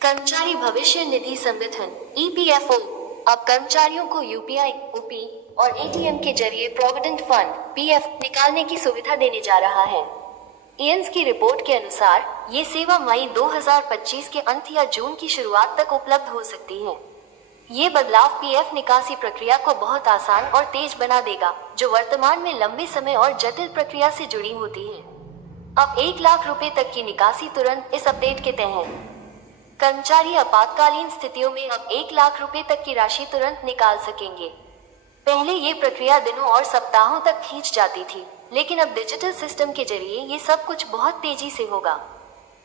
कर्मचारी भविष्य निधि संगठन ईपीएफओ अब कर्मचारियों को यूपीआई, ओपी और एटीएम के जरिए प्रोविडेंट फंड पीएफ निकालने की सुविधा देने जा रहा है। एएनस की रिपोर्ट के अनुसार ये सेवा मई 2025 के अंत या जून की शुरुआत तक उपलब्ध हो सकती है। ये बदलाव पीएफ निकासी प्रक्रिया को बहुत आसान और तेज बना देगा, जो वर्तमान में लंबे समय और जटिल प्रक्रिया से जुड़ी होती है। अब 1 लाख रुपए तक की निकासी तुरंत इस अपडेट के तहत है। कर्मचारी आपातकालीन स्थितियों में अब 1 लाख रुपए तक की राशि तुरंत निकाल सकेंगे। पहले ये प्रक्रिया दिनों और सप्ताहों तक खींच जाती थी, लेकिन अब डिजिटल सिस्टम के जरिए ये सब कुछ बहुत तेजी से होगा।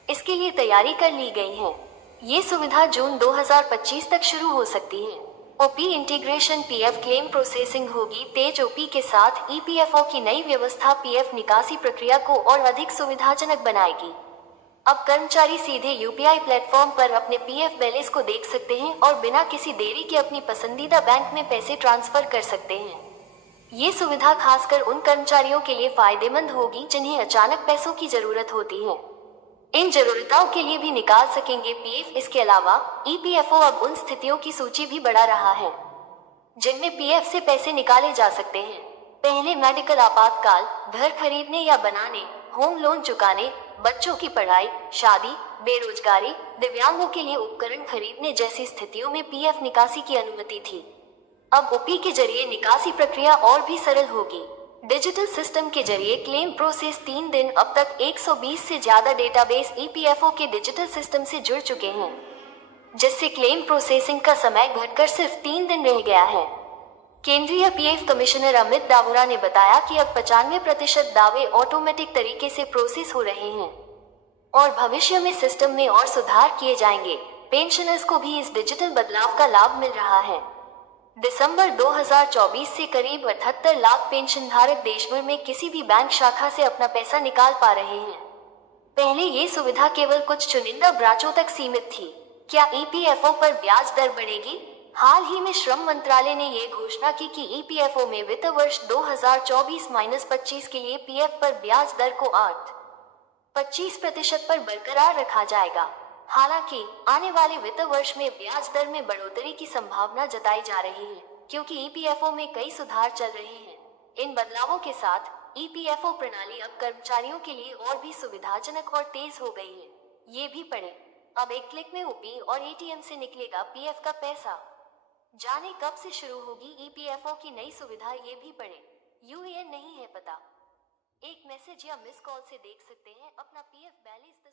इसके लिए तैयारी कर ली गई है। ये सुविधा जून 2025 तक शुरू हो सकती है। OP integration PF claim processing होगी तेज। ओपी के साथ ईपीएफओ की नई व्यवस्था पीएफ निकासी प्रक्रिया को और अधिक सुविधाजनक बनाएगी। अब कर्मचारी सीधे यूपीआई प्लेटफॉर्म पर अपने पीएफ बैलेंस को देख सकते हैं और बिना किसी देरी के अपनी पसंदीदा बैंक में पैसे ट्रांसफर कर सकते हैं। ये सुविधा खासकर उन कर्मचारियों के लिए फायदेमंद होगी जिन्हें अचानक पैसों की जरूरत होती है। इन जरूरतों के लिए भी निकाल सकेंगे पीएफ। इसके अलावा ईपीएफओ अब उन स्थितियों की सूची भी बढ़ा रहा है जिनमें पीएफ से पैसे निकाले जा सकते हैं। पहले मेडिकल आपातकाल, घर खरीदने या बनाने, होम लोन चुकाने, बच्चों की पढ़ाई, शादी, बेरोजगारी, दिव्यांगों के लिए उपकरण खरीदने जैसी स्थितियों में पीएफ निकासी की अनुमति थी। अब ओपी के जरिए निकासी प्रक्रिया और भी सरल होगी। डिजिटल सिस्टम के जरिए क्लेम प्रोसेस 3 दिन। अब तक 120 से ज्यादा डेटाबेस ईपीएफओ के डिजिटल सिस्टम से जुड़ चुके हैं, जिससे क्लेम प्रोसेसिंग का समय घटकर सिर्फ 3 दिन रह गया है। केंद्रीय पीएफ कमिश्नर अमित डावोरा ने बताया कि अब 95% दावे ऑटोमेटिक तरीके से प्रोसेस हो रहे हैं और भविष्य में सिस्टम में और सुधार किए जाएंगे। पेंशनर्स को भी इस डिजिटल बदलाव का लाभ मिल रहा है। दिसंबर 2024 से करीब 78 लाख पेंशनधारक देशभर में किसी भी बैंक शाखा से अपना पैसा निकाल पा रहे हैं। पहले ये सुविधा केवल कुछ चुनिंदा ब्रांचों तक सीमित थी। क्या ईपीएफओ पर ब्याज दर बढ़ेगी? हाल ही में श्रम मंत्रालय ने ये घोषणा की कि ईपीएफओ में वित्त वर्ष 2024-25 के लिए पीएफ पर ब्याज दर को 8.25% पर बरकरार रखा जाएगा। हालांकि आने वाले वित्त वर्ष में ब्याज दर में बढ़ोतरी की संभावना जताई जा रही है, क्योंकि ईपीएफओ में कई सुधार चल रहे हैं। इन बदलावों के साथ ईपीएफओ प्रणाली अब कर्मचारियों के लिए और भी सुविधाजनक और तेज हो गई है। ये भी पढ़ें, अब एक क्लिक में ओपी और एटीएम से निकलेगा पीएफ का पैसा। जाने कब से शुरू होगी ईपीएफओ की नई सुविधा, ये भी पढ़ें। यूएएन नहीं है पता, एक मैसेज या मिस कॉल से देख सकते हैं अपना पीएफ बैलेंस।